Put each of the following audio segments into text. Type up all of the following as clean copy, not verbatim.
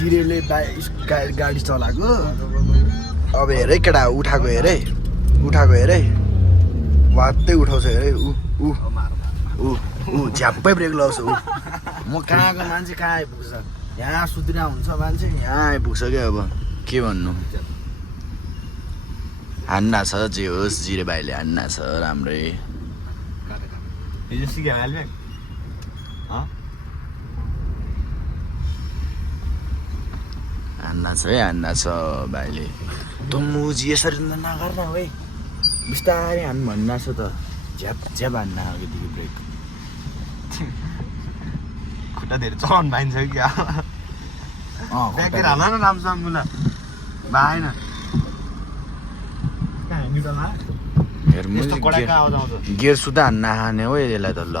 जिरेले गाडी चलाएको अब हेरै केटा उठाएको हेरे वात्तै उठाउँछ हेरे ऊ झ्याप्पै ब्रेक लगाउँछ ऊ म कहाँको मान्छे कहाँ आइपुग्छ यहाँ सुत्रिया हुन्छ मान्छे यहाँ आइपुग्छ क्या अब के भन्नु हान्ना छ जे होस् जिरे भाइले हान्ना छ राम्रै हान्ना छ भाइले त मुजी यसरी नगर न है बिस्तारै हान्नु भन्नु छ त झ्याप हान्न अघिदेखि ब्रेक खुट्टा धेरै चलाउनु पाइन्छ क्या ब्याकेर हाल न राम्रोसँग मुला भाएन गियर सुधा हान्न हाने हो यसलाई त ल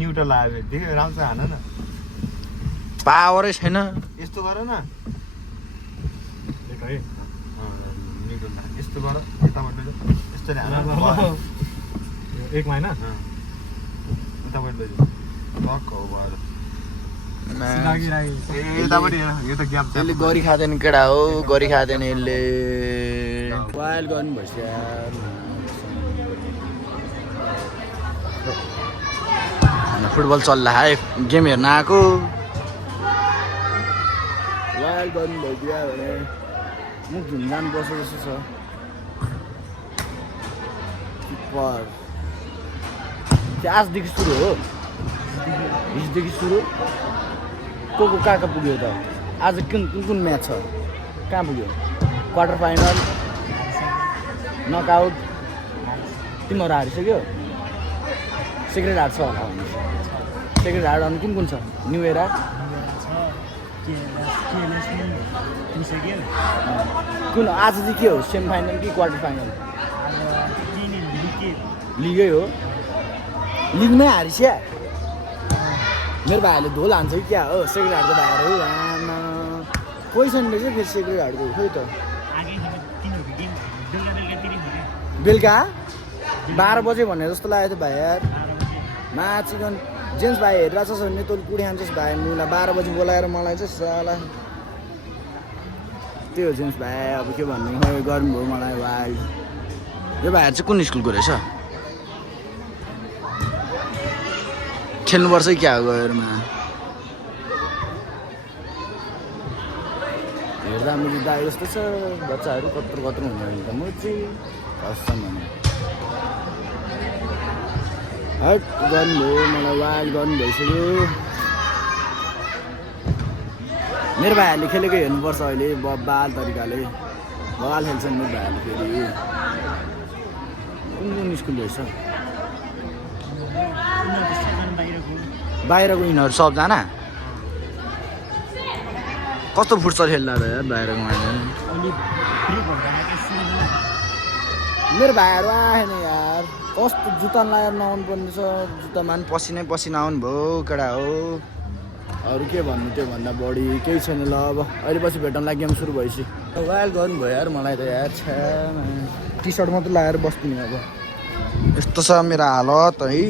न्युट्रल लाग्यो देख्यो राम्रो हान न पावरै छैन यस्तो गर न यस्तो गर यताबाट यस्तो एक महिना यताबाट यसले गरी खाँदैन केटा हो गरी खाँदैन यसले वाइल्ड गर्नु भइसक्यो फुटबल चल्ला गेम हेर्न आएको वाइल्ड गर्नु भइदियो भने मुख झुन्जान बसेको जस्तो छ त्यो आजदेखि सुरु हो हिजोदेखि सुरु को कहाँ पुग्यो त आज कुन म्याच छ कहाँ पुग्यो क्वार्टर फाइनल नकआउट तिमीहरू हारिसक्यो सिक्रेट हार्ट छ होला सिक्रेट हार्ट अनि कुन छ न्यु एरा कुन आज चाहिँ के हो सेमी फाइनल कि क्वार्टर फाइनल लिगै हो लिगमै हारिस्या मेरो भाइहरूले धोल हान्छ कि क्या हो सेक्रेट हार्टको भाइहरू कोही छैन रहेछ फेरि सेक्रेट हार्टको खोइ त बेलुका 12 बजे भने जस्तो लागेको थियो भाइ यार चिकन जेन्ट्स भाइ हेरिरहेको छ भने तँ कुडी खान्छस् भाइ मुला 12 बजी बोलाएर मलाई चाहिँ साला त्यो जेन्ट्स भाइ अब के भन्नु खै गर्नुभयो मलाई वाइल्ड यो भाइहरू चाहिँ कुन स्कुलको रहेछ खेल्नुपर्छ क्या हो गएरमा हेर्दा मुजी दाइ जस्तो छ बच्चाहरू कत्रो हुने भने त मुजी हस्छन् भने हट गर्नुभयो मलाई वाइल्ड गर्नु भइसक्यो मेरो भाइहरूले खेलेको हेर्नुपर्छ अहिले बाल तरिकाले बल खेल्छन् मेरो भाइहरूले फेरि कुन स्कुल रहेछ बाहिरको यिनीहरू सबजना कस्तो फुटसल खेल्दा र यार बाहिरको मान्छे मेरो भाइहरू आएन यार कस्तो जुत्ता लगाएर नआउनु पर्ने छ जुत्तामा पनि पसिना आउनु भयो केटा हो अरू के भन्नु त्योभन्दा बढी केही छैन ल अब अहिले पछि भेट्नलाई गेम सुरु भएपछि वाइल्ड गर्नुभयो यार मलाई त यार छ्या टी सर्ट मात्रै लगाएर बस्दिनँ अब यस्तो छ मेरो हालत है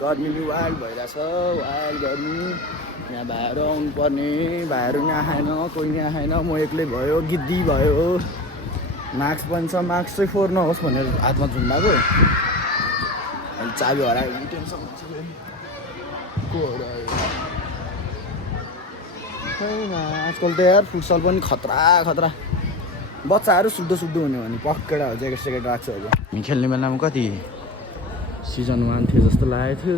गर्मी पनि वाइल्ड भइरहेछ वाइल्ड गर्मी यहाँ भाइहरू आउनु पर्ने भाइहरू नि आएन कोही नि आएन म एक्लै भयो गिद्दी भयो मास्क पनि छ मास्क चाहिँ फोहोर नहोस् भनेर हातमा झुन्डाएको अहिले चाबी हरायो भने टेन्सन हुन्छ आजकल त यार फुटसल पनि खतरा बच्चाहरू शुद्ध हुने भने पक्केडा हो ज्याकेट सेकेट राख्छ अब खेल्ने बेलामा कति सिजन 1 थियो जस्तो लागेको थियो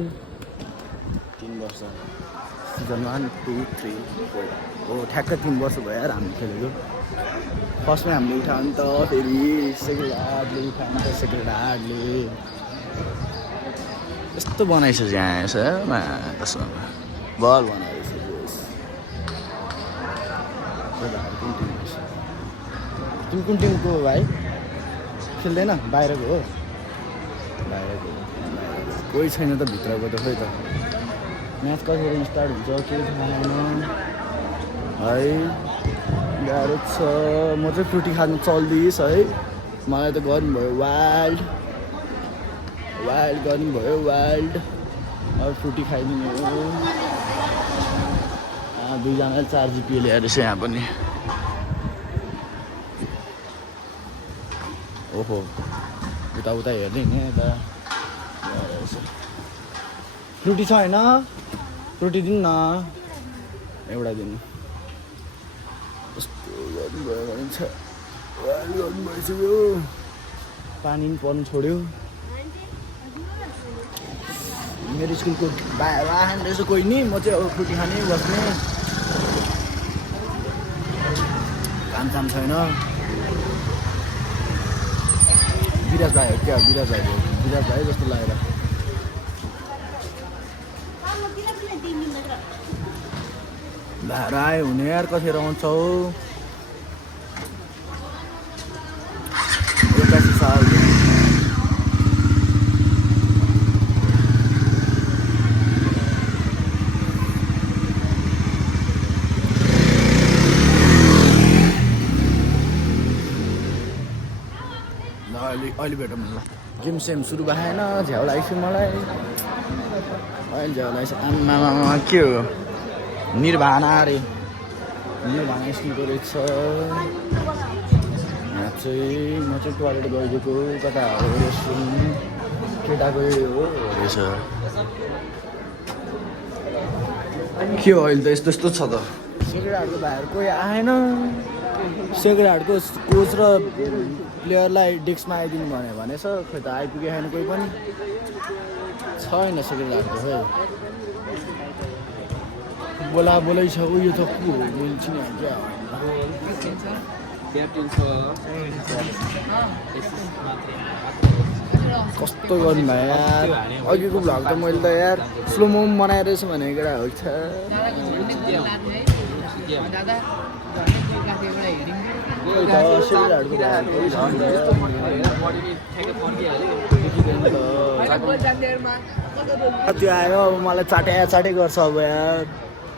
3 वर्ष सिजन 1 2 3 4 हो ठ्याक्कै 3 वर्ष भयो यार हामी खेलेको फर्स्टमै हामीले उठायो नि त फेरि सेकेन्ड हार्डले उठायो नि त सेकेन्ड हार्डले यस्तो बनाइसक्यो यहाँ त्यसमा बल बनाइसक्यो तिमी कुन टिमको भाइ खेल्दैन बाहिरको हो कोही छैन त भित्रको त खोइ त म्याच कसरी स्टार्ट हुन्छ केही थाहा छैन है गाह्रो छ म चाहिँ फ्रुटी खानु चल्दैछ है मलाई त गर्नुभयो वाइल्ड गर्नुभयो वाइल्ड अब फ्रुटी खाइदिने हो दुईजनाले 4 GPA ल्याएर रहेछ यहाँ पनि। ओहो उता हेर्ने नि यता फ्रुटी छ होइन? फ्रुटी दिनु न एउटा दिनु। कस्तो गर्नुभयो भने छ गर्नु भइसक्यो। पानी पनि पर्नु छोड्यो। मेरो स्कुलको भाइहरू आएन रहेछ कोही नि। म चाहिँ अब फ्रुटी खाने बस्ने। काम छैन। विराज भाइ क्या विराज भाइ जस्तो लागेर भाइहरू आयो हुने यार। कतिखेर आउँछौ? 81 साल। अहिले भेटौँ ल। गेम सेम सुरु भएन। झ्याउ लागेको मलाई अहिले। झ्याउ लागेको आमामा के हो? निर्वाणा अरे निर्वाणा स्कुलको रहेछ। यहाँ चाहिँ म चाहिँ टोयलेट गइदिएको। कता हो रेस्टुरेन्ट? केटाको हो रहेछ। के हो अहिले त यस्तो छ त। सेक्रेटरीको भाइहरू कोही आएन। सेक्रेटरीको कोच र प्लेयरलाई डेस्कमा आइदिनु भनेछ। खोइ त आइपुगेको छैन कोही पनि छैन सेक्रेटरीको। खै बोलै छ। उयो त को हो? मैले चिने क्या कस्तो गर्नु भयो यार। अघिको भ्लग त मैले त यार स्लो मोम बनाएर रहेछ भनेको केटा हो। त्यो आयो अब मलाई चाटे गर्छ अब यार।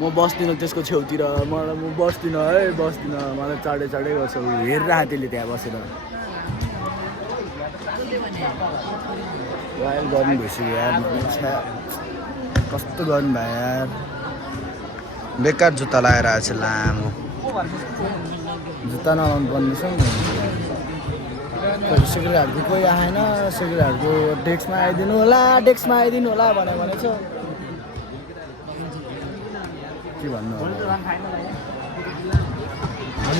म बस्दिनँ त्यसको छेउतिर। म बस्दिनँ है बस्दिनँ। मलाई चाटे गर्छ। हेरिरहेको त्यसले त्यहाँ बसेर वाइल गर्नु भइसक्यो यार। कस्तो गर्नु भयो यार। बेकार जुत्ता लगाएर आएछ लामो। जुत्ता नलाउनु पर्ने छ नि। सेक्रेटरीहरूको कोही आएन। सेक्रेटरीहरूको डेस्कमा आइदिनु होला भनेछ। के भन्नु भोलि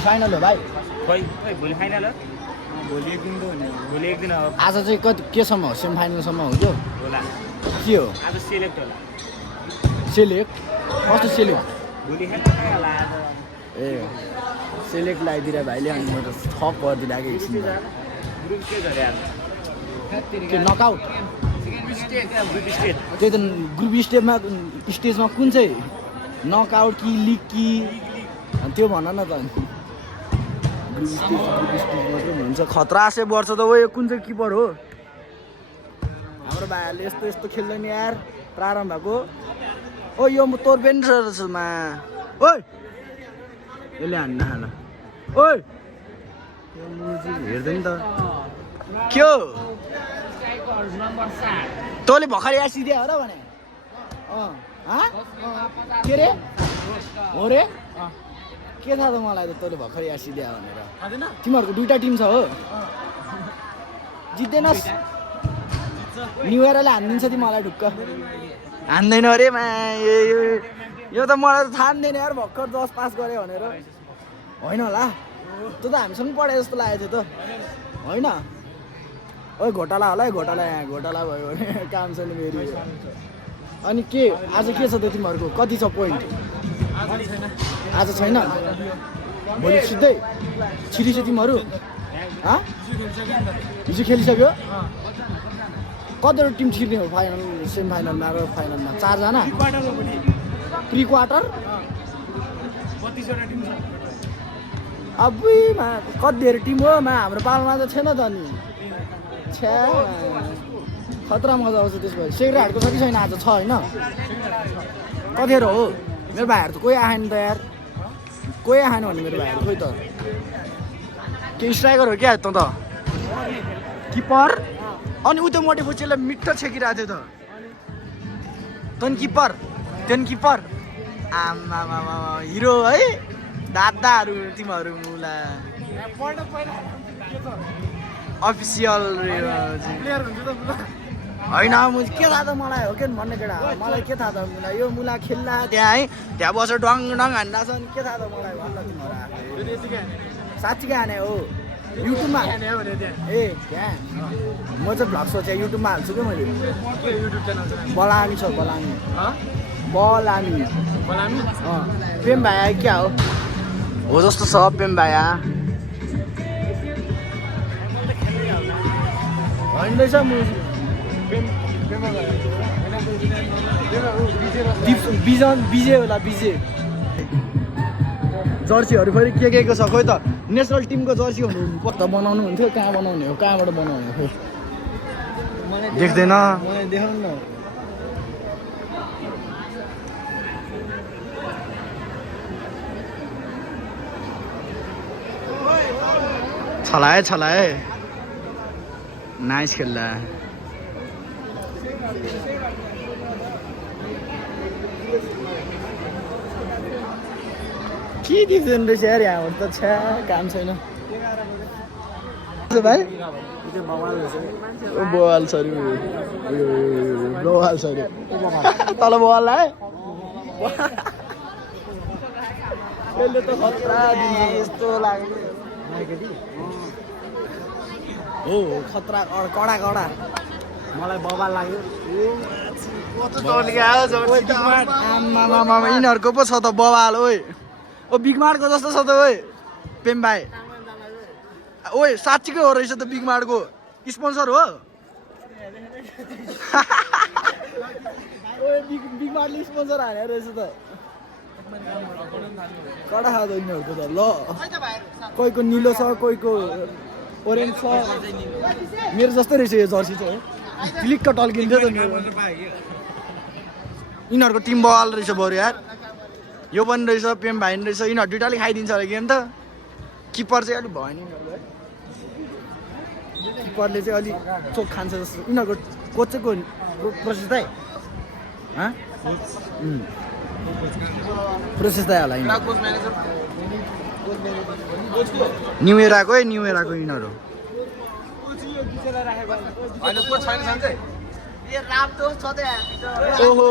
फाइनल हो भाइ। भोलि फाइनल हो। भोलि एक दिन हो। आज चाहिँ कति केसम्म हो? सेमी फाइनलसम्म हो त्यो होला। के हो आज सेलेक्ट होला। सेलेक्ट? कस्तो सेलेक्ट? भोलि होला। ए सेलेक्ट लगाइदिएर भाइले। अनि म त थप गरिदिरहेको एकछिन। ग्रुप के गरे आज? के नकआउट? त्यही त ग्रुप स्टेजमा कुन चाहिँ नकआउट कि लिग कि त्यो भन न त। ग्रुप स्टेज मात्रै हुन्छ। खतरा से वर्ष त यो कुन चाहिँ किपर हो? हाम्रो भाइहरूले यस्तो खेल्दैन यार। प्रारम्भ भएको ओ यो म तोर पनि रहेछमा। ओइ यसले हान्न खाना। ओइ हेर्दैन त के हो? तँले भर्खर आइसिदियो हो र भने? के रे हो रे? के थाहा त मलाई त तँले भर्खर आइसिदियो भनेर। तिमीहरूको 2टा टिम छ हो? जित्दैनस्? न्यु इयरले हानिदिन्छ तिमीलाई ढुक्क। हान्दैन अरे मा। यो त मलाई त थाहा हुँदैन यार। भर्खर 10 पास गऱ्यो भनेर होइन होला। तँ त हामीसँग पढे जस्तो लागेको थियो त होइन? ओ घोटाला होला है। घोटाला यहाँ घोटाला भयो भने काम छैन मेरो। अनि के आज के छ त तिमीहरूको? कति छ पोइन्ट? आज छैन। भोलि सिधै छिरिछ तिमीहरू? हिजो खेलिसक्यो? कतिवटा टिम छिर्ने हो फाइनल सेमी फाइनलमा र फाइनलमा? 4 जना प्री क्वार्टर। अबुईमा कति धेरै टिम हो मा? हाम्रो पालमा त छैन त नि। छ्या खतरा मजा आउँछ त्यसपछि। सेक्रेटरीहरूको छ कि छैन? आज छ होइन? कतिखेर हो? मेरो भाइहरू त कोही आएन त यार। कोही आएन भने मेरो भाइहरू खोइ त। के स्ट्राइकर हो क्या त? किपर? अनि उ त मोटेपछि मिठो छेकिरहेको थियो त। किपर आमामामा हिरो है दादाहरू तिमीहरू मुला अफिसियल होइन के थाहा त मलाई हो के भन्ने केटा मलाई के थाहा त मुला यो मुला खेल्ला त्यहाँ है त्यहाँ बसेर डङ डङ हान्दा छ नि के थाहा त मलाई भन्न तिमीहरू साँच्चीकै हाने हो युट्युबमा ए त्यहाँ म चाहिँ भ्लग सोचेँ युट्युबमा हाल्छु क्या मैले बलामी छ बलामी प्रेम भाया क्या हो जस्तो छ प्रेम भाया होइन रहेछ बिजे होला बिजे जर्सीहरू फेरि के को छ खोइ त नेसनल टिमको जर्सी हुनु त बनाउनु हुन्थ्यो कहाँ बनाउने हो कहाँबाट बनाउने हो देख्दैन देखाउनु न छलाए नाइस खेल्दा के दिँदैन रहेछ यार यहाँबाट त छ्या काम छैन भाइ बवाल सरी बवाल सरी तल बवाल है यसले त खतरा दिन्छ यस्तो लाग्यो हो खतरा कडा कडा मलाई बवाल लाग्यो यिनीहरूको पो छ त बवाल ओइ ओ बिगमार्टको जस्तो छ त ओइ पेम भाइ ओइ साँच्चीकै हो रहेछ त बिगमार्टको स्पोन्सर हो ओइ बिगमार्टले स्पोन्सर हाने रहेछ त कडा खाँदो यिनीहरूको त ल कोहीको निलो छ कोहीको ओरेन्ज छ मेरो जस्तै रहेछ यो जर्सी चाहिँ क्लिक्क टल्किन्थ्यो त मेरो यिनीहरूको टिम बल रहेछ बरु यार यो पनि रहेछ पेम भाइ रहेछ यिनीहरू दुइटाले खाइदिन्छ अरे गेम त किपर चाहिँ अलिक भएन यिनीहरूलाई किपरले चाहिँ अलिक चोक खान्छ जस्तो यिनीहरूको कोच चाहिँ को प्रोसेस दाइ प्रोसेस दाइ होला न्यु एराको यिनीहरू ओहो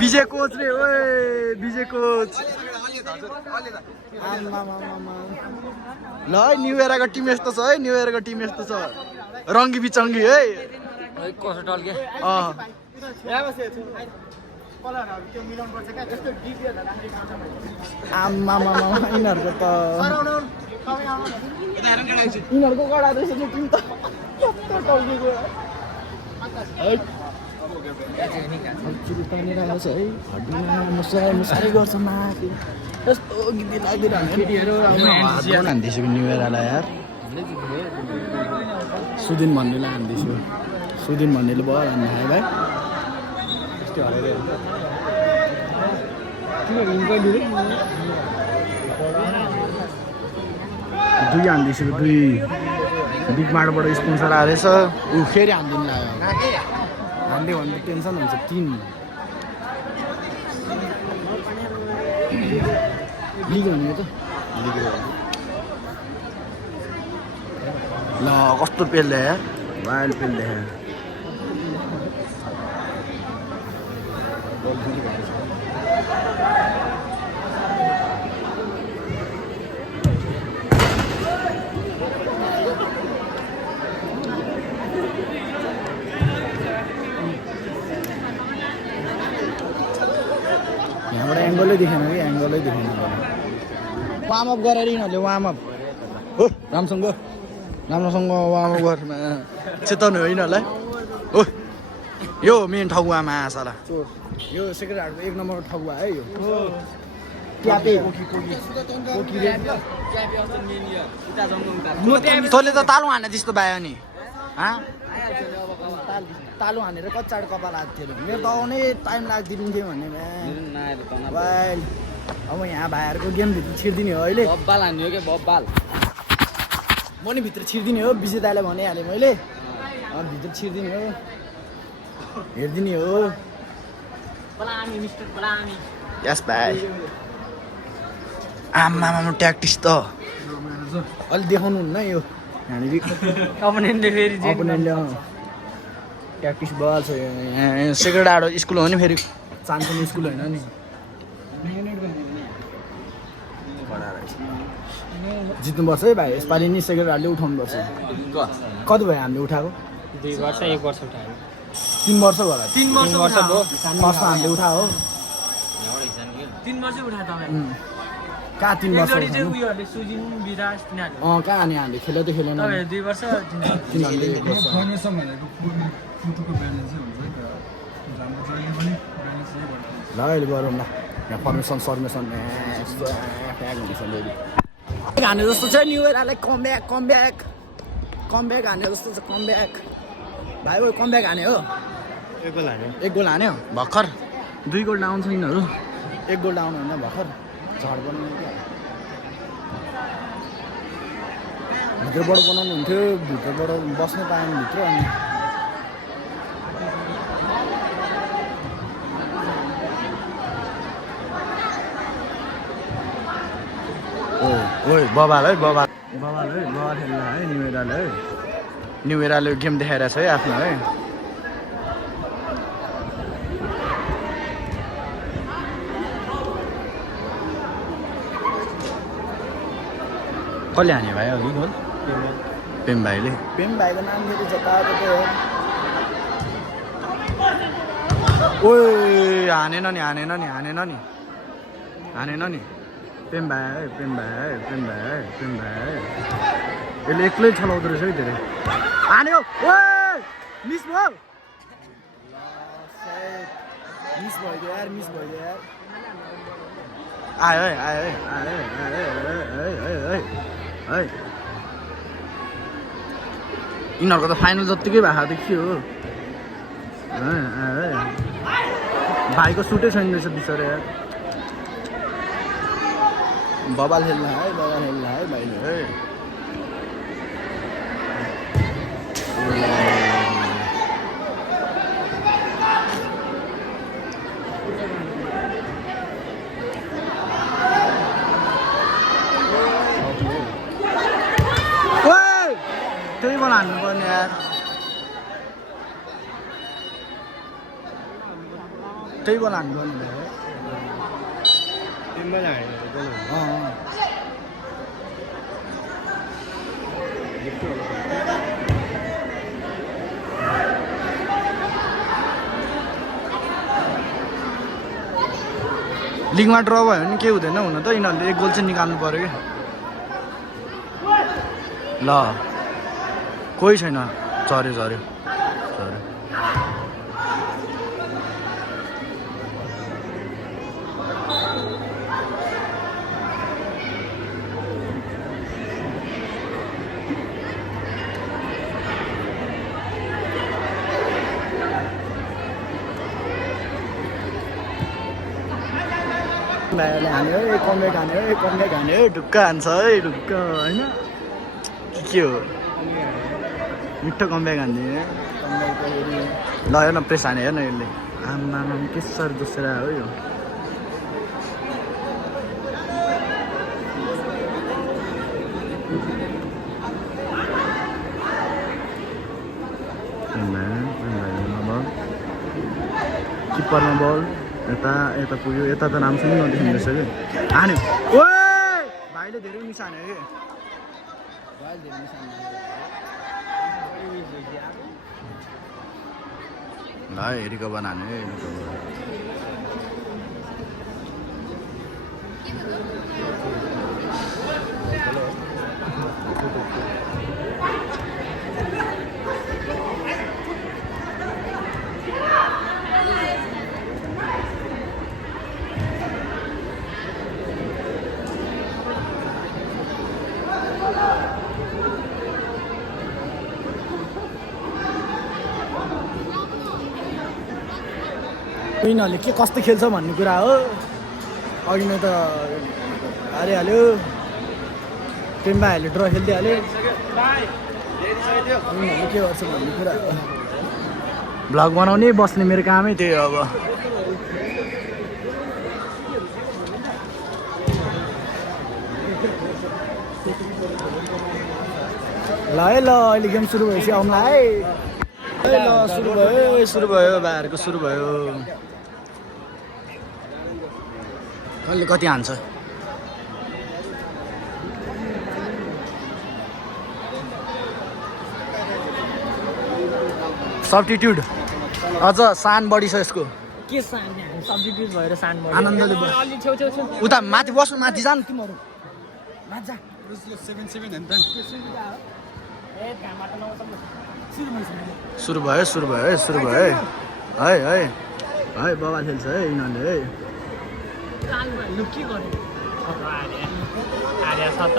विजय कोच रे ओए विजय कोच ल है न्यु एराको टिम यस्तो छ है न्यु एराको टिम यस्तो छ रङ्गी बिचङ्गी है कसो टल्के यिनीहरूको त यिनीहरूको कडा रहेछ त्यो टिम त टल्केको तानिरहेको छ है हड्डीमा मुसाई गर्छ माथि यस्तो गीत लागिरहने हान्दैछु न्यु एरालाई यार सुदिन भन्नेलाई हान्दैछु सुदिन भन्नेले भयो हान्नु है भाइ यस्तो हरेर दुई हान्दैछु दुई बिगमार्टबाट स्पोन्सर आएर छ ऊ फेरि हान्दिनु लाग्यो हान्दियो भने त टेन्सन हुन्छ 3 लिग हुने त ल कस्तो पेल्दै यार वाइल्ड पेल्दै यहाँबाट एङ्गलै देखेन कि एङ्गलै देखेन वार्मअप गरेर यिनीहरूले वार्मअप हो राम्रोसँग वार्मअप गरेर चेतन हो यिनीहरूलाई हो यो मेन ठगुवा मासाला यो सेक्रेट हार्टको 1 नम्बरको ठगुवा है यो तैँले त तालु हाने त्यस्तो भयो नि तालु हानेर कच्चाड कपाल हात थियो मेरो त आउने टाइम लाग्दिन्थ्यो भन्ने भाइ अब यहाँ भाइहरूको गेमभित्र छिर्दिने हो अहिले बब्बाल हान्ने हो क्या बब्बाल म नि भित्र छिर्दिने हो विजय दाइलाई भनिहालेँ मैले भित्र छिर्दिने हो हेरिदिने हो यस भाइ आमामा ट्याक्टिस त अलि देखाउनु हुन्न यो यहाँनिर अपोनेन्टले फेरि अपोनेन्टले ट्याक्टिस भइहाल्छ सेक्रेट आडो स्कुल हो नि फेरि चान्सुन स्कुल होइन नि जित्नुपर्छ है भाइ यसपालि नि सेक्रेट आडले उठाउनुपर्छ कति भयो हामीले उठाएको 2 वर्ष 1 वर्ष उठायो 3 वर्ष भयो 3 वर्ष भयो फर्स्ट हामीले उठाएको 3 वर्ष उठायो तपाईँ कहाँ 3 वर्ष जोडी चाहिँ उयोहरूले सुजिन विराज तिनीहरू कहाँ अनि हामीले खेल्यो त खेलेन तपाईँ 2 वर्ष तिनीहरूले 1 वर्ष फर्मेसन भनेको फुटुको ब्यालेन्सै हुन्छ नि त हाम्रो जहिले पनि ब्यालेन्स नै गर्छ ल अहिले गरौँ ल यहाँ फर्मेसन सर्मेसन हाने जस्तो छ न्यु इयरलाई कमब्याक हाने जस्तो छ कमब्याक भाइ ओ कमब्याक हाने हो 1 गोल हान्यो भर्खर 2 गोल डाउन छ यिनीहरू 1 गोल डाउन होइन भर्खर झड बनाउनु क्या भित्रबाट बनाउनु हुन्थ्यो भित्रबाट बस्नु पाएन भित्र अनि ओइ बबाल खेल्न है न्यु एराले गेम देखाइरहेछ है आफ्नो है कसले हाने भाइ अघि गोल पेम भाइले पेम भाइको नाम फेरि जताततै हो ओइ हानेन नि पेम भाइ यसले एक्लै चलाउँदो रहेछ है धेरै हान्यो मिस भयो यार आयो है यिनीहरूको त फाइनल जत्तिकै भएको देखियो भाइको सुटै छैन रहेछ बिचरा यार बबाल खेल्न है भाइले है त्यही बल हान्नु पर्ने यार त्यही बल हान्नु पर्ने लिगमा ड्र भयो भने केही हुँदैन हुन त यिनीहरूले 1 गोल चाहिँ निकाल्नु पर्यो क्या ल कोही छैन झऱ्यो भाइहरूले हान्यो है कमब्याक हान्यो ढुक्क हान्छ है ढुक्क होइन के हो मिठो कमब्याक हान्दिने ल हेर्न प्रेस हाने हेर्न यसले आमामा के साह्रो दोस्रो हो यो किपरमा बल यता पुग्यो यता त राम्रोसँग नदेखिँदो रहेछ कि हान्यो ओ भाइले धेरै मिस हान्यो कि ल हेरीको बनाने यिनीहरूले के कस्तो खेल्छ भन्ने कुरा हो अघि नै त हारिहाल्यो टेम्बाहरूले ड्र खेल्दिहाल्यो यिनीहरूले के गर्छ भन्ने कुरा हो भ्लग बनाउने बस्ने मेरो कामै त्यही हो अब ल है ल अहिले गेम सुरु भएपछि आउँला है ल सुरु भयो भाइहरूको सुरु भयो कहिले कति हान्छ सब्स्टिट्युट अझ सान बढी छ यसको के सब्स्टिट्युट भएर सान भयो आनन्दले अलि छेउ छेउ छेउ उता माथि बस्नु माथि जानु तिमीहरू माथि जा 7-7 and 10. ए त्यहाँबाट नआउँछ सुरु भयो है बाबा खेल्छ है यिनीहरूले है लु के गर्नु आर्या छ त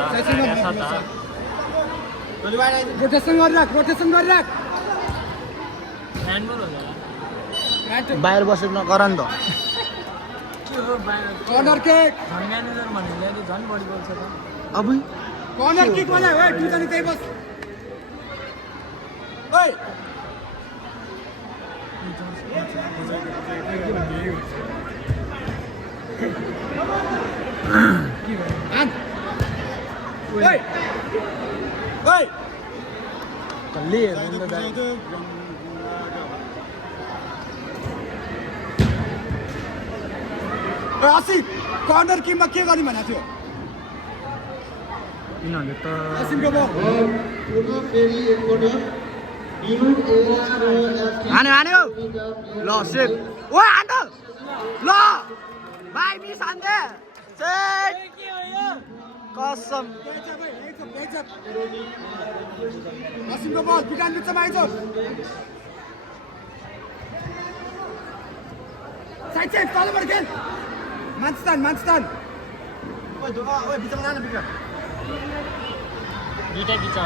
रोटेसन गरिराख ह्यान्डबल हो होला बाहिर बसेर नगर नि त के हो बाहिर कर्नर किक झन् म्यानेजर भनेर झन् बढी बोल्छ त अब कर्नर किक वाला ओए तू जाने त्यही बस ओए ओए ओए कल्ले हेर्नु त दाइ आसिफ कर्नर किकमा के गर्ने भनेको थियो यिनीहरूले त आसिफको बल हान्यो ल सेप ओ हान्यो ल भाइ मिस हान्दे सेट कसम आसिफको बल पिटान बिचमा आइज साइड साइड तलबाट खेल मान्छतान ओए बिचमा जान पिटा दुईटा बिचमा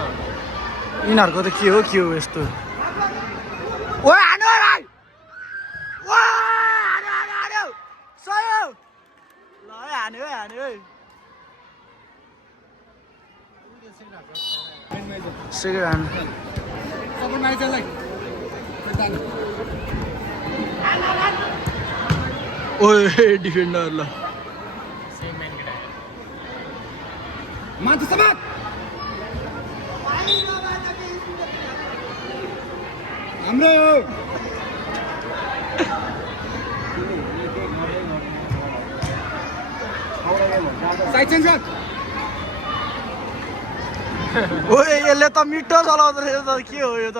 यिनीहरूको त के हो यस्तो ओ हान्यो भाइ ओ हान्यो सयो ल हान्यो सेकेन्ड हान्यो सपोर्ट माइजलाई ओए डिफेन्डर ल सेम म्यान केटा मान्छे समात हाम्रो साइड चेन्ज गर ओए यसले त मिटर चलाउँदो रहेछ त के हो यो त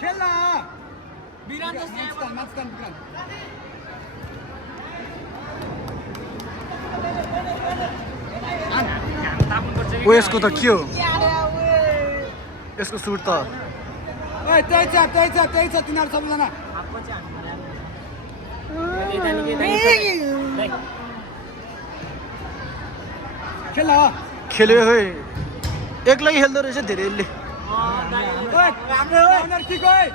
खेल न बिरान जस्तै मान्छतान ओ यसको त के हो यसको सुट त ओए त्यही छ तिनीहरू सबैजना हातको चाहिँ हामी खेल न खेल्यो है एक्लै खेल्दो रहेछ धेरै यसले ओए कर्नर किक ओए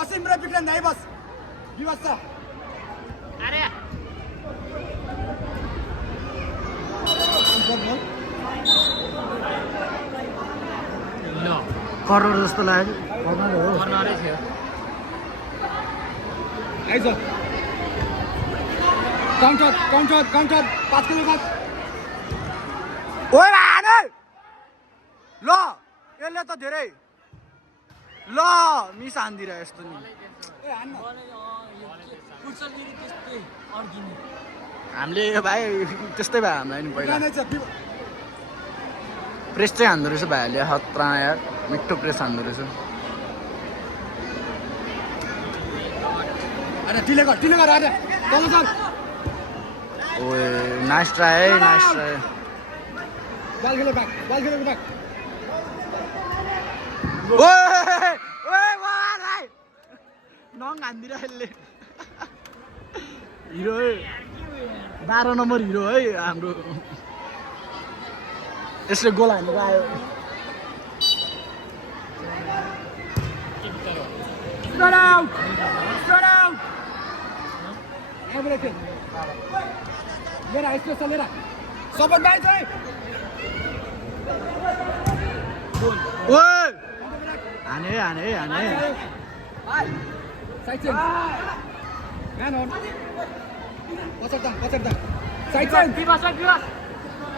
असिम र विक्रम दाइ बस विवास छ अरे ल कर्नर जस्तो लाग्यो कर्नरै थियो आइज काउन्टर 5 किलो बाद ओए हाने ल यसले त धेरै ल मिस हान्दिरा यस्तो नि ए हान्न फुटसलगिरी त्यस्तै अर्किने हामीले भाइ त्यस्तै भयो हामीलाई नि पहिला जानै छ प्रेस चाहिँ हान्दो रहेछ भाइहरूले खतरा यार मिठो प्रेस हान्दो रहेछ अरे ढिले गर अरे तल सर ओए नाइस ट्राई बल खेलो ब्याक ओए भाइ नङ हान्दिरा यसले हिरो 12 नम्बर हिरो है हाम्रो यसले गोल हानेको आयो Straight out! Everything. Lera, esto lera. Support match, right? ओए हाने Side change. Man on. What's up? Side change. बिवास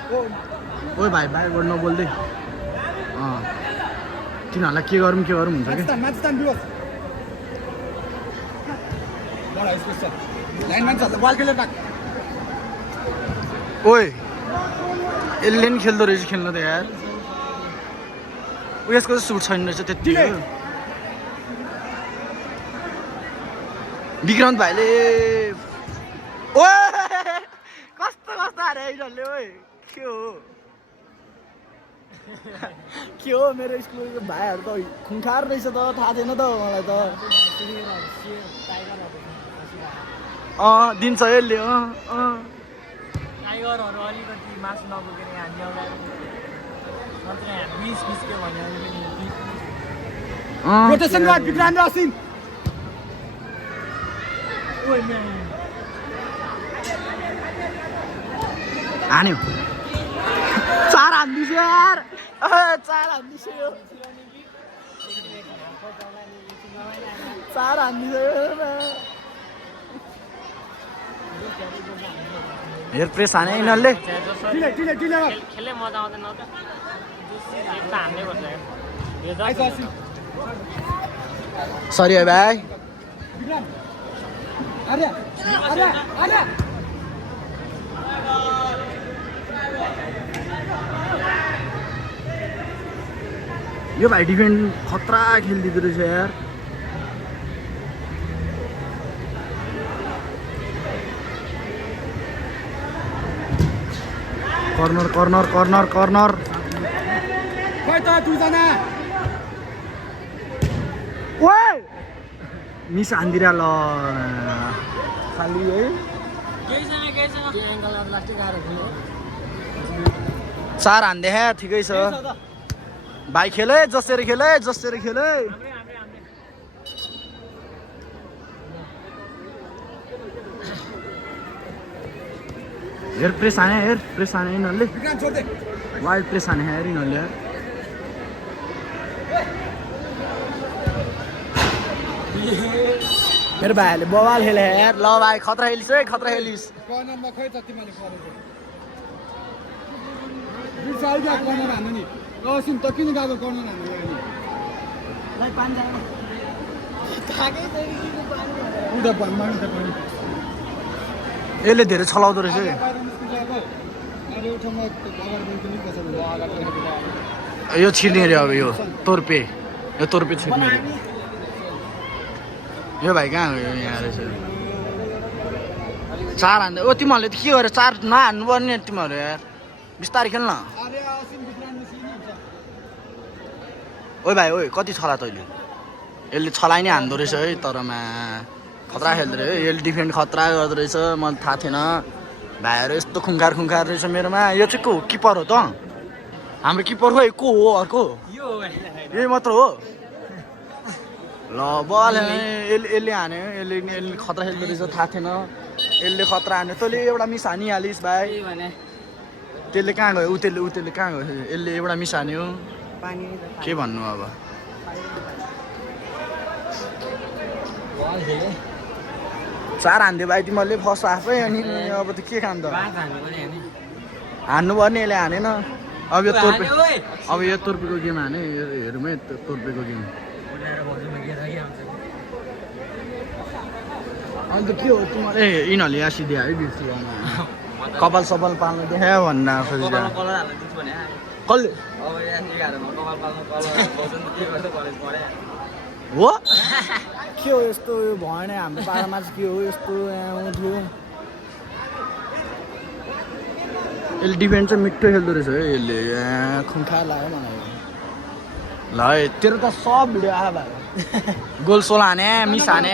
ओइ भाइ बाहिरबाट नबोल्दै तिनीहरूलाई के गरौँ हुन्छ कि ओइ यसले नि खेल्दो रहेछ खेल्नु त यार उयसको चाहिँ सुट छैन रहेछ त्यति हो विक्रान्त भाइले ओ कस्तो हारे यिनीहरूले ओइ के हो मेरो स्कुलको भाइहरू त खुङखार रहेछ त थाहा थिएन त मलाई त दिन्छ यसले टाइगरहरू अलिकति मासु नबोकेर हामी आउँदा निस्क्यो भने रोटेसन गर् विक्रान्त असिन हान्यो 4 हान्दिछ यार 4 हान्दिछ 4 हान्दिछ हेर प्रेस हाने यिनीहरूले खेल्ने मजा आउँदैन त हान्नै पर्छ सरी है भाइ यो भाइ डिफेन्ड खतरा खेलिदिँदो रहेछ यार कर्नर कर्नर कर्नर कर्नर खै त दुईजना ओए मिस हान्दिरा ल खाली है चार हान्दे है ठिकै छ भाइ खेले जसरी खेले हेर प्रेस हाने यिनीहरूले वाइल्ड प्रेस हाने यार यिनीहरूले मेरो भाइहरूले बवाल खेले यार ल भाइ खतरा खेलिस् है खतरा खेलिस् कर्नरमा खै त तिमीले गरेको बिर्साउ क्या कर्नर हान्नु नि सुन त किन गएको कर्नर हान्नु भाइ पानी जानु खाकै छैन किन पानी उता भन्नु त पनि यसले धेरै छलाउँदो रहेछ यो छिर्ने अरे अब यो तोर्पे छिर्ने अरे यो भाइ कहाँ हो यहाँ रहेछ 4 हान्दै ओ तिमीहरूले त के गरेर 4 नहान्नु पर्ने तिमीहरू यार बिस्तारै खेल्न ओइ भाइ ओइ कति छला तैँले यसले छलाइ नै हान्दो रहेछ है तरमा खतरा खेल्दो रहेछ यसले डिफेन्ड खतरा गर्दो रहेछ मलाई थाहा थिएन भाइहरू यस्तो खुङखार रहेछ मेरोमा यो चाहिँ को किपर हो त हाम्रो किपर खोइ को हो अर्को यही मात्र हो ल बल यसले हान्यो यसले खतरा खेल्दो रहेछ थाहा थिएन यसले खतरा हान्यो तैँले एउटा मिस हानिहालिस् भाइ त्यसले कहाँ गयो उत्योले कहाँ गयो यसले एउटा मिस हान्यो के भन्नु अब 4 हान्दियो भाइ तिमीहरूले फर्स्ट हाफै अनि अब त के खान्छ हान्नु पर्ने यसले हानेन अब यो तोर्पेको गेम हाने हेरौँ है तोर्पेको गेम अन्त के हो तिमीले यिनीहरूले यहाँ सिधै है बिर्सि कपाल सपाल पाल्नु देखायो भन्न कसले हो के हो यस्तो भएन हाम्रो पारामा चाहिँ के हो यस्तो आउँथ्यो यसले डिफेन्ड चाहिँ मिठो खेल्दो रहेछ है यसले खुङखा लाग्यो मलाई ल है तेरो त सब भिडियो आयो भाइ गोल सोल हाने मिस हाने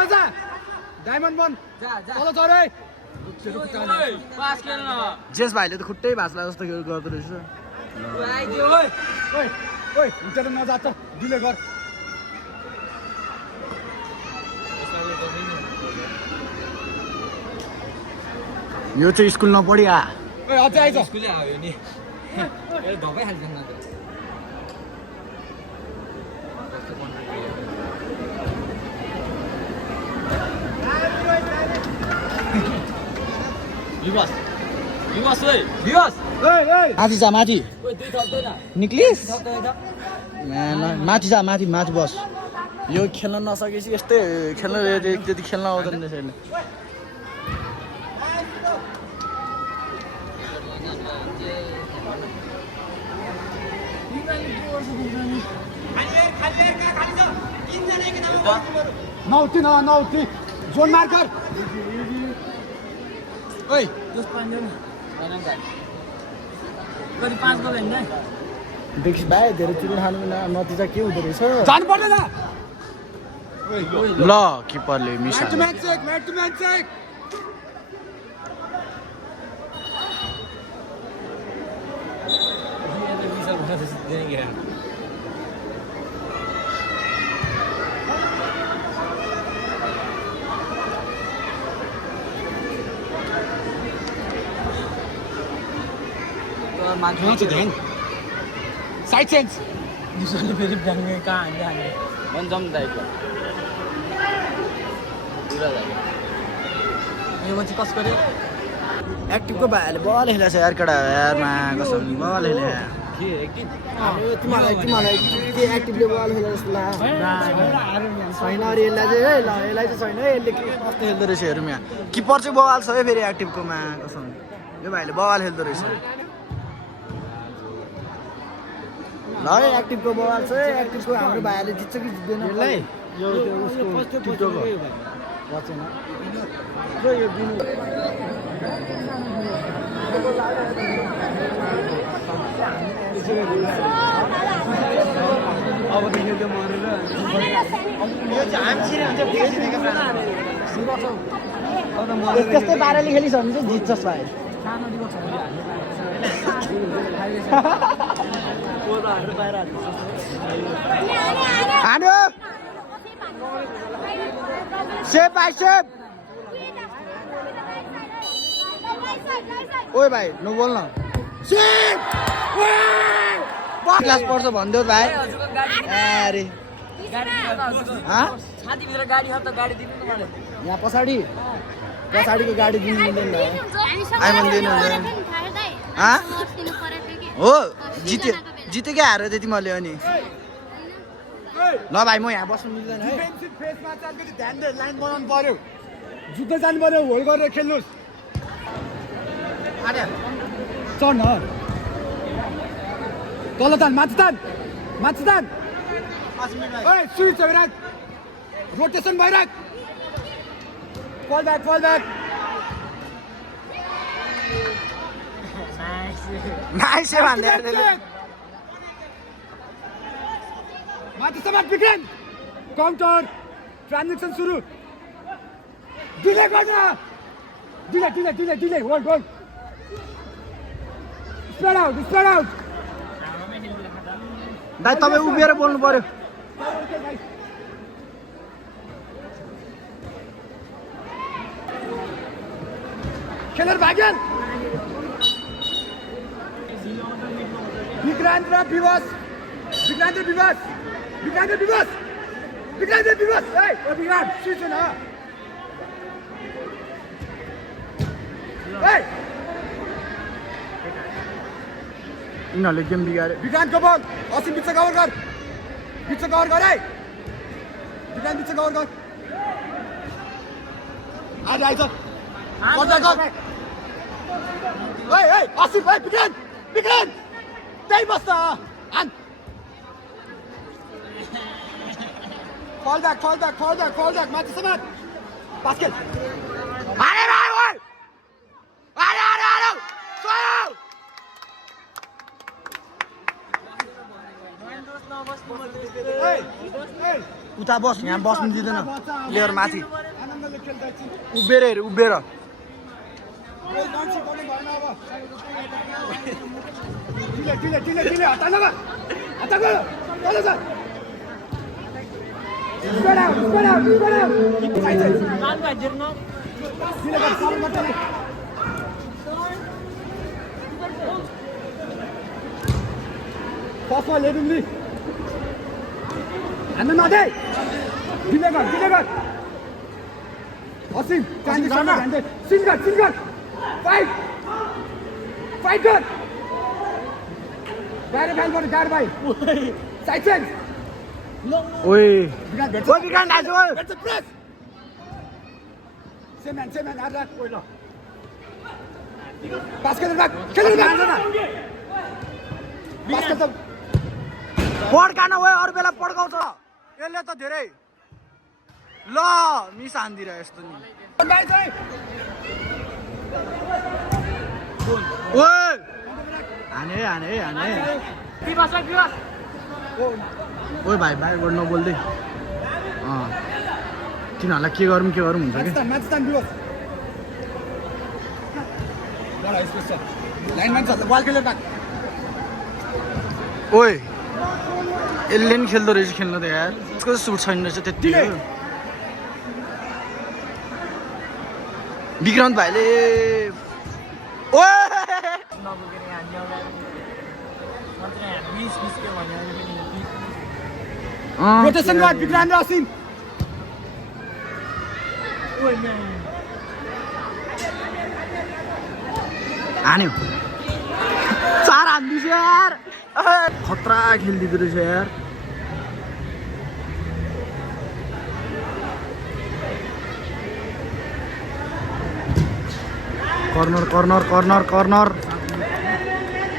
नजा डायमन्ड बन तल चढ है जेस भाइले त खुट्टै भाँच्ला जस्तो गर्दो रहेछ ओइ उठेर नजा त डिले गर यो चाहिँ स्कुल नपढी आ ओइ अझै आइज स्कुलै आयो नि धोकै हाल्छ न माथि जा माथि निक्लिस माथि जा माथि माथि बस यो खेल्न नसकेपछि यस्तै खेल्न त्यति खेल्न आउँदैन त्यसैले नौती जोन मार्कर ओइ कति 5 गोल हैन देखि भाइ धेरै चुन खानु नतिजा के हुँदो रहेछ जानु पर्दैन ल किपरले मिस हाल्यो म्याच चेक साइड चेन्ज दूसरे फेरि ब्याङ्कमा कहाँ हान्ने भन्जम दाइको पुरा दाइको यो मान्छे कस गरे एक्टिभको भाइले बल खेलेछ यार केटा यारमा कसम बल खेले तिमीलाई के एक्टिभले बल खेले जस्तो लाग्छ छैन अरे यसलाई चाहिँ ल यसलाई चाहिँ छैन यसले के कस्तो खेल्दो रहेछ हेरौँ यहाँ किपर चाहिँ बल छ है फेरि एक्टिभकोमा कसम यो भाइले बल खेल्दो रहेछ ल एक्टिभको बल छ एक्टिभको हाम्रो भाइले जित्छ कि जित्दैन यसलाई यो उसको टिकटकको बचेन यो दिनु अब देखियो त्यो मरेर यो चाहिँ हामीसिरे हुन्छ बिगासिरेको त्यस्तै पाराले खेलिस भने चाहिँ जित्छस् भाइ हान्यो सेप बाई सेप ओए भाइ नबोल न सेप क्लास पर्छ भनिदेऊ भाइ अरे छातीभित्र गाडी छ त गाडी दिनु न मलाई यहाँ पछाडिको गाडी दिनु मिल्दैन आइमन्दैन हो जितेकै हार त्यति मैले अनि ल भाइ म यहाँ बस्नु मिल्दैन है फेसमा चाहिँ अलिकति ध्यान दिएर लाइन बनाउनु पर्यो जुत्दै जानु पर्यो होल्ड गरेर खेल्नुहोस् चढ्न तल तान माथि तान ओइ स्विच भइराख रोटेसन भइराख फल ब्याक नाइस भन्दै माथि समाज विक्रम काउन्टर ट्रान्जेक्सन सुरु डिले गर्न डिले होल्ड स्प्रेड आउट दाइ तपाईँ उभिएर बोल्नु पर्यो खेलर भाग्यन विक्रान्त र विवास ए विक्रान्त स्विच न ए यिनीहरूले गेम बिगाऱ्यो विक्रान्तको बल असिम बिच कभर गर है विक्रान्त बिच कभर गर आइज ओइ असिम भाइ विक्रान्त त्यही बस्छ आन फल ब्याक माथि समात बास्केट अरे भाइ ओइ अरे सोयो उता बस यहाँ बस्नु दिँदैन प्लेयर माथि आनन्दले खेल्दै छु उभिएर डिले हटा गयो चलो सर स्प्रेड आउट कान भाइ दिनु न डिले गर साउन्ड मत फर्स्टमा लेदिमली हान्नु नदे डिले गर असिम चान्डी सँग हान्दै सिन गर Fight! Fight good! बाहिर फ्यान पर्नु गाड भाइ साइड चेन्ज ओइ विकास भेट्छ ओइ विकास दाजु ओइ भेट्छ प्रेस सेम ह्यान्ड हात राख पहिलो पास खेलेर राख खेलेर राख पास त पड्कान ओइ अरू बेला पड्काउँछ यसले त धेरै ल मिस हान्दिर यस्तो नि बाहिर चाहिँ ओइ हाने हाने हाने विवास विवास ओइ भाइ बाहिरबाट नबोल्दै तिनीहरूलाई के गरौँ हुन्छ कि माथि बिवस बडा स्पेस छ लाइनमा छ बल खेलेर राख ओइ यसले नि खेल्दो रहेछ खेल्नु त यार उसको सुट छैन रहेछ त्यति हो विक्रान्त भाइले ओइ नबोकेर हान्यो मात्रै मिस के भन्यो भने रोटेसन राख विक्रान्त र असिम ओइ म्यान हान्यो 4 हान्दिछ यार खतरा खेलिदिँदो रहेछ यार कर्नर कर्नर कर्नर कर्नर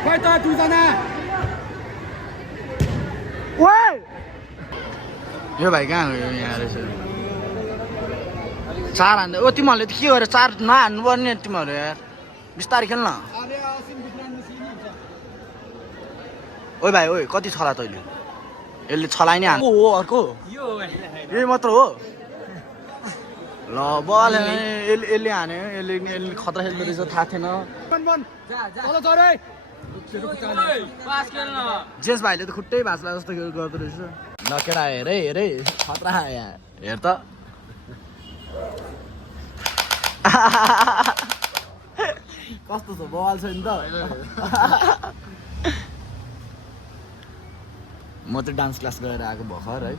खै त दुईजना ओइ यो भाइ कहाँ गयो यहाँ रहेछ 4 हान्दै ओ तिमीहरूले त के गर्यो 4 नहान्नु पर्ने तिमीहरू यार बिस्तारै खेल्न अरे असिम विक्रान्त सिनी हुन्छ ओइ भाइ ओइ कति छला तैँले यसले छलाइ नै हान्नु हो अर्को यो यही मात्र हो ल बल यसले हान्यो यसले खतरा खेल्दो रहेछ थाहा थिएन बन तल चढे पास खेल्न जेस भाइले त खुट्टै भाँच्ला जस्तो गर्दो रहेछ ल केटा हेर है खतरा यहाँ हेर त कस्तो छ बवाल छ नि त म चाहिँ डान्स क्लास गएर आएको भर्खर है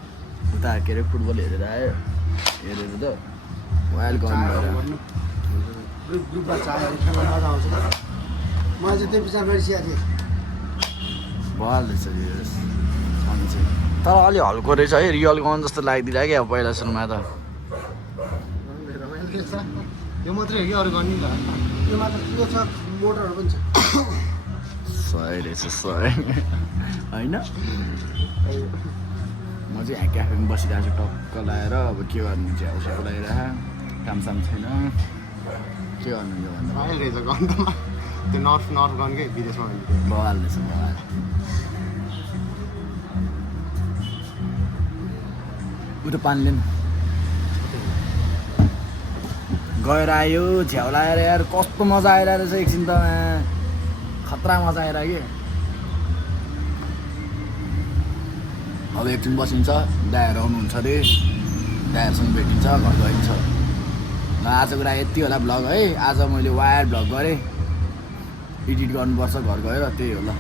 उता के अरे फुटबल हेरेर आयो हेरेर त वाइल्ड गर्नु भएर ग्रुपमा चालेर खेल्न मजा आउँछ मलाई चाहिँ त्यो विचार गरिसकेको थिएँ बवाल रहेछ मान्छे तर अलि हल्को रहेछ है रियल गन जस्तो लागिदिरहेको क्या पहिला सुरुमा त यो मात्रै हो कि अरू गर्ने त यो मात्र के छ मोटरहरू पनि छ सही रहेछ सही होइन म चाहिँ यहाँ क्याफेमा बसिरहेको छु टक्क लगाएर अब के गर्नु चाहिँ औषधको लगाइरह कामसाम छैन के गर्नु यो भन्दा रहेछ गन्तमा त्यो नर्फ गन के विदेशमा बवाल रहेछ बवाल उ त पानीले गएर आयो झ्याउ लगाएर यार कस्तो मजा आइरहेको रहेछ एकछिन त खतरा मजा आइरह्यो कि अब एकछिन बसिन्छ दायाहरू आउनुहुन्छ अरे दायाहरूसँग भेटिन्छ घर गइन्छ ल आजको कुरा यति होला भ्लग है आज मैले वायर भ्लग गरेँ एडिट गर्नुपर्छ घर गएर त्यही हो ल